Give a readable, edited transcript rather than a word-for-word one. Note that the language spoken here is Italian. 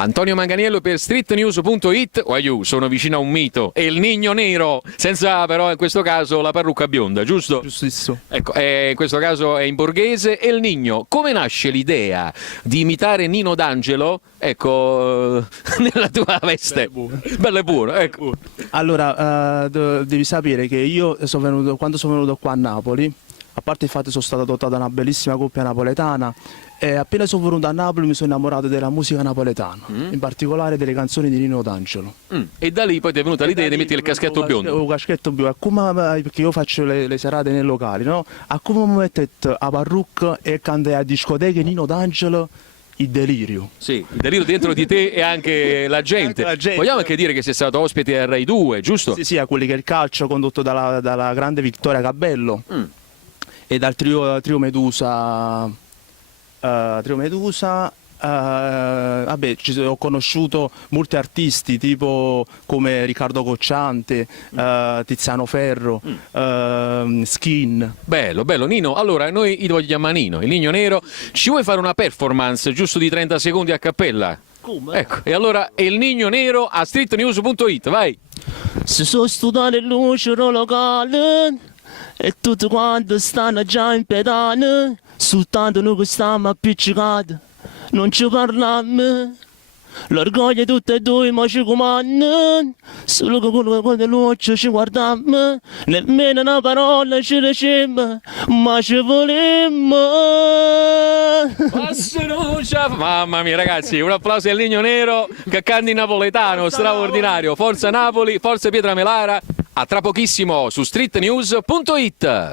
Antonio Manganiello per streetnews.it. Sono vicino a un mito. E il Nino Nero, senza però in questo caso la parrucca bionda, giusto? Giustissimo. Ecco, in questo caso è in borghese. E il Nino, come nasce l'idea di imitare Nino D'Angelo? Ecco, nella tua veste. Bello e puro, ecco. Allora, devi sapere che io quando sono venuto qua a Napoli, a parte il fatto che sono stato adottato da una bellissima coppia napoletana, e appena sono venuto a Napoli mi sono innamorato della musica napoletana, in particolare delle canzoni di Nino D'Angelo. E da lì poi ti è venuta l'idea di mettere il caschetto biondo. Il caschetto biondo, perché io faccio le serate nei locali, no? A come mi mettete a parrucca e canta a discoteche Nino D'Angelo, il delirio. Sì, il delirio dentro di te e anche la gente. Vogliamo anche dire che sei stato ospite a Rai 2, giusto? Sì, a quelli che è il calcio condotto dalla grande Vittoria Cabello e dal trio Medusa. Vabbè, ho conosciuto molti artisti tipo come Riccardo Cocciante, Tiziano Ferro, Skin. Bello, bello. Nino, allora noi ti vogliamo a Nino, il Nino Nero. Ci vuoi fare una performance giusto di 30 secondi a cappella? Come? Ecco, e allora è il Nino Nero a streetnews.it, vai! Se sono studiato in luce locale e tutti quanti stanno già in pedale, soltanto noi che stiamo appiccicati, non ci parliamo. L'orgoglio tutti e due ma ci comanda, solo che quello con le luci ci guardiamo, nemmeno una parola ci diciamo, ma ci volemmo. Mamma mia ragazzi, un applauso al Nino Nero che canta in napoletano, straordinario. Forza Napoli, forza Pietra Melara. A tra pochissimo su streetnews.it.